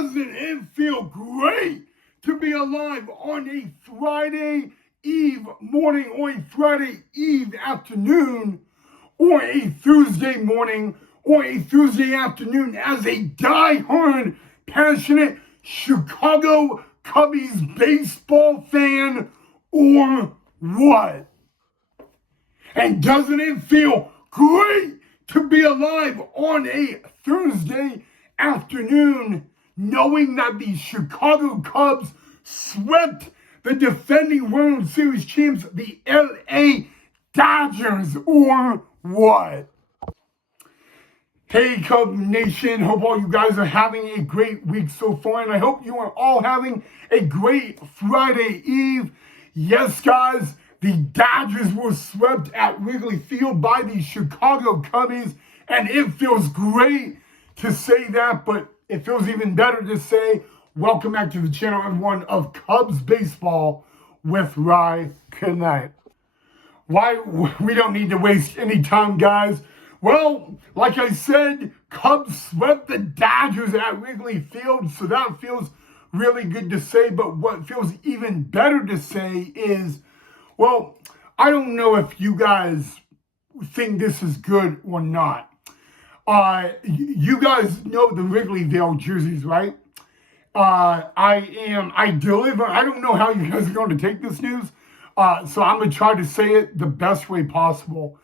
Doesn't it feel great to be alive on a Friday Eve morning or a Friday Eve afternoon or a Thursday morning or a Thursday afternoon as a die-hard, passionate Chicago Cubbies baseball fan, or what? And doesn't it feel great to be alive on a Thursday afternoon knowing that the Chicago Cubs swept the defending World Series champs, the LA Dodgers, or what? Hey Cub Nation, hope all you guys are having a great week so far, and I hope you are all having a great Friday Eve. Yes, guys, the Dodgers were swept at Wrigley Field by the Chicago Cubbies, and it feels great to say that, but it feels even better to say welcome back to the channel, everyone, of Cubs Baseball with Rye Connect. Why we don't need to waste any time, guys. Well, like I said, Cubs swept the Dodgers at Wrigley Field, so that feels really good to say. But what feels even better to say is, well, I don't know if you guys think this is good or not. You guys know the Wrigleyville jerseys, right? I don't know how you guys are going to take this news, so I'm going to try to say it the best way possible.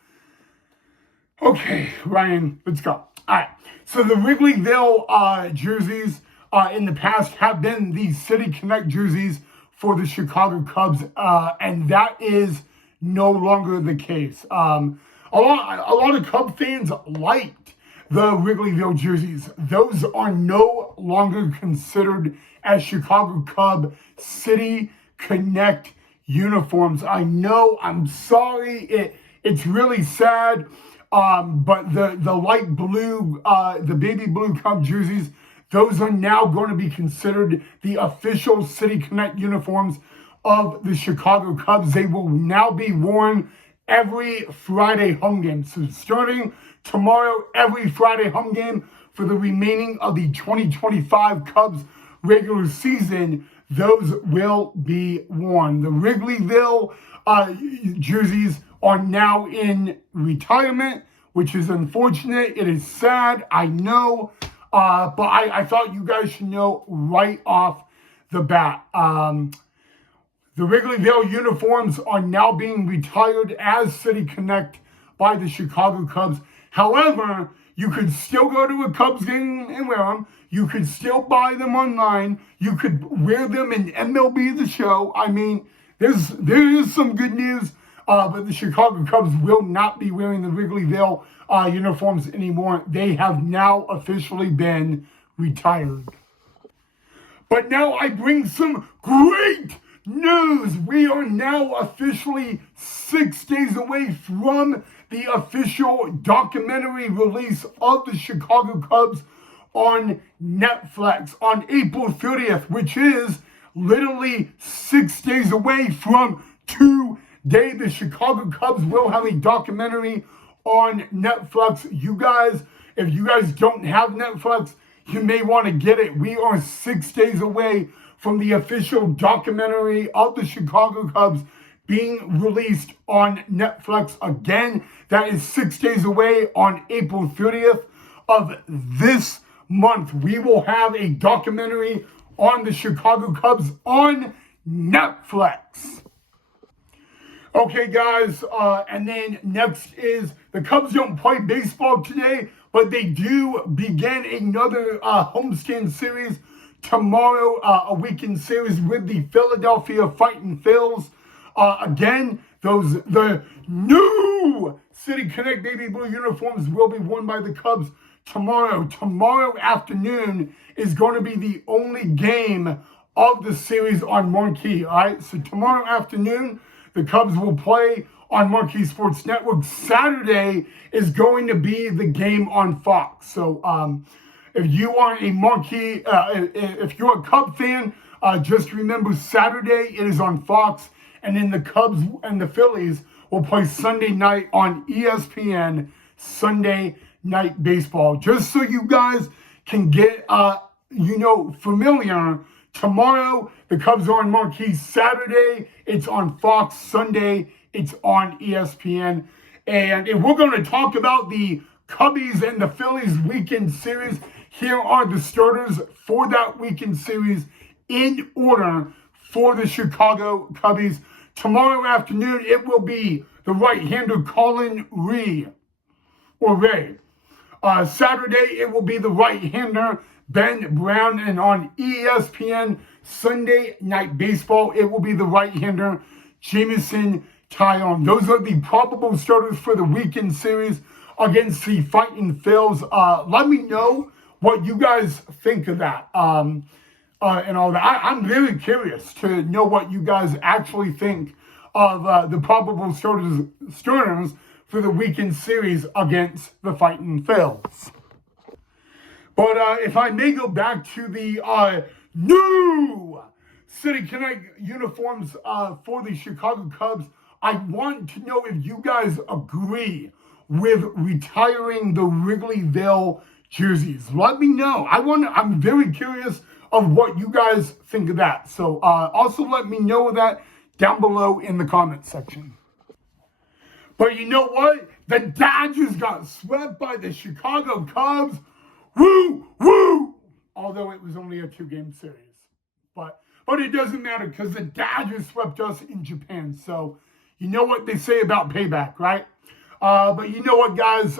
Okay, Ryan, let's go. All right, so the Wrigleyville jerseys in the past have been the City Connect jerseys for the Chicago Cubs, and that is no longer the case. A lot of Cub fans liked the Wrigleyville jerseys. Those are no longer considered as Chicago Cub City Connect uniforms. I know, I'm sorry, it's really sad. But the light blue, the baby blue Cub jerseys, those are now going to be considered the official City Connect uniforms of the Chicago Cubs. They will now be worn every Friday home game. So starting tomorrow, every Friday home game for the remaining of the 2025 Cubs regular season, those will be worn. The Wrigleyville jerseys are now in retirement, which is unfortunate. It is sad, I know, but I thought you guys should know right off the bat. The Wrigleyville uniforms are now being retired as City Connect by the Chicago Cubs. However, you could still go to a Cubs game and wear them. You could still buy them online. You could wear them in MLB The Show. I mean, there is some good news. But the Chicago Cubs will not be wearing the Wrigleyville uniforms anymore. They have now officially been retired. But now I bring some great news. We are now officially 6 days away from the official documentary release of the Chicago Cubs on Netflix on April 30th, which is literally 6 days away from today. The Chicago Cubs will have a documentary on Netflix. You guys, if you guys don't have Netflix, you may want to get it. We are 6 days away from the official documentary of the Chicago Cubs being released on Netflix. Again, that is 6 days away on April 30th of this month. We will have a documentary on the Chicago Cubs on Netflix. Okay, guys, and then next is the Cubs don't play baseball today, but they do begin another homestand series tomorrow, a weekend series with the Philadelphia Fighting Phils. Again, the new City Connect baby blue uniforms will be worn by the Cubs tomorrow. Tomorrow afternoon is going to be the only game of the series on Marquee. All right, so tomorrow afternoon, the Cubs will play on Marquee Sports Network. Saturday is going to be the game on Fox. So if you are a Marquee, if you're a Cub fan, just remember Saturday it is on Fox. And then the Cubs and the Phillies will play Sunday night on ESPN, Sunday Night Baseball. Just so you guys can get familiar. Tomorrow, the Cubs are on Marquee. Saturday, it's on Fox. Sunday, it's on ESPN. And if we're going to talk about the Cubbies and the Phillies weekend series, here are the starters for that weekend series in order for the Chicago Cubbies. Tomorrow afternoon, it will be the right-hander Colin Ray. Saturday, it will be the right-hander Ben Brown, and on ESPN Sunday Night Baseball, it will be the right-hander Jameson Taillon. Those are the probable starters for the weekend series against the Fighting Phils. Let me know what you guys think of that and all that. I'm very curious to know what you guys actually think of the probable starters for the weekend series against the Fighting Phils. But if I may go back to the new City Connect uniforms for the Chicago Cubs, I want to know if you guys agree with retiring the Wrigleyville jerseys. Let me know. I'm very curious of what you guys think of that. So also let me know that down below in the comment section. But you know what? The Dodgers got swept by the Chicago Cubs. Woo, woo! Although it was only a 2-game series. But it doesn't matter because the Dodgers swept us in Japan. So you know what they say about payback, right? But you know what, guys?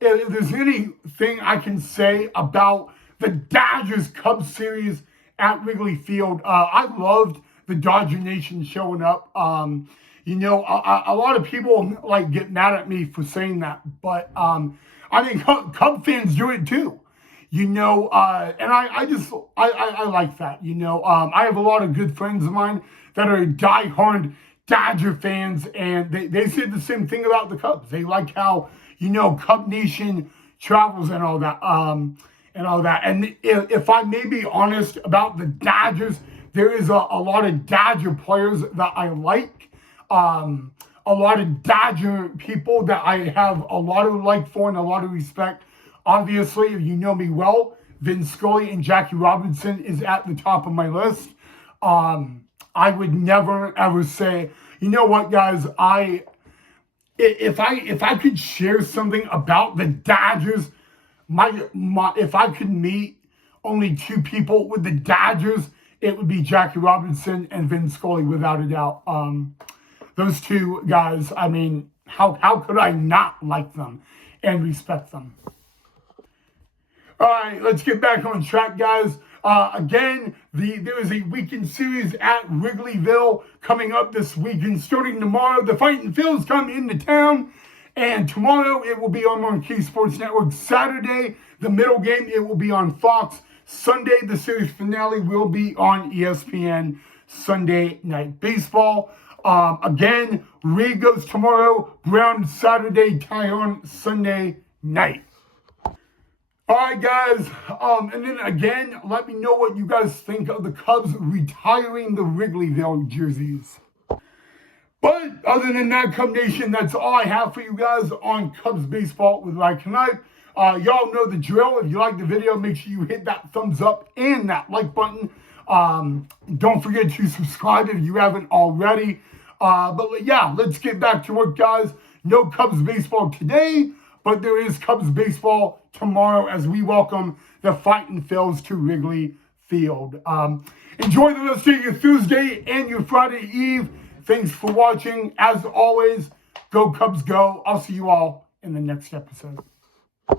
If there's anything I can say about the Dodgers-Cubs series at Wrigley Field, I loved the Dodger Nation showing up. A lot of people get mad at me for saying that, but I mean, Cub fans do it too, and I like that, I have a lot of good friends of mine that are diehard Dodger fans, and they said the same thing about the Cubs. They like how, Cub Nation travels and all that, And if I may be honest about the Dodgers, there is a lot of Dodger players that I like. A lot of Dodger people that I have a lot of like for and a lot of respect. Obviously, if you know me well, Vin Scully and Jackie Robinson is at the top of my list. I would never ever say, you know what, guys, if I could share something about the Dodgers, if I could meet only 2 people with the Dodgers, it would be Jackie Robinson and Vin Scully, without a doubt. Those 2 guys, I mean, how could I not like them and respect them? All right, let's get back on track, guys. Again, there is a weekend series at Wrigleyville coming up this weekend. Starting tomorrow, the Fighting Phils come into town. And tomorrow, it will be on Marquee Sports Network. Saturday, the middle game, it will be on Fox. Sunday, the series finale will be on ESPN Sunday Night Baseball. Again, Ray goes tomorrow, Brown Saturday, Taillon Sunday night. All right, guys. And then again, let me know what you guys think of the Cubs retiring the Wrigleyville jerseys. But other than that, Cub Nation, that's all I have for you guys on Cubs baseball with Ryan Knight. Y'all know the drill. If you like the video, make sure you hit that thumbs up and that like button. Don't forget to subscribe if you haven't already. But yeah, let's get back to work, guys. No Cubs baseball today, but there is Cubs baseball tomorrow as we welcome the Fighting Phils to Wrigley Field. Enjoy the rest of your Tuesday and your Friday Eve. Thanks for watching. As always, go Cubs go. I'll see you all in the next episode.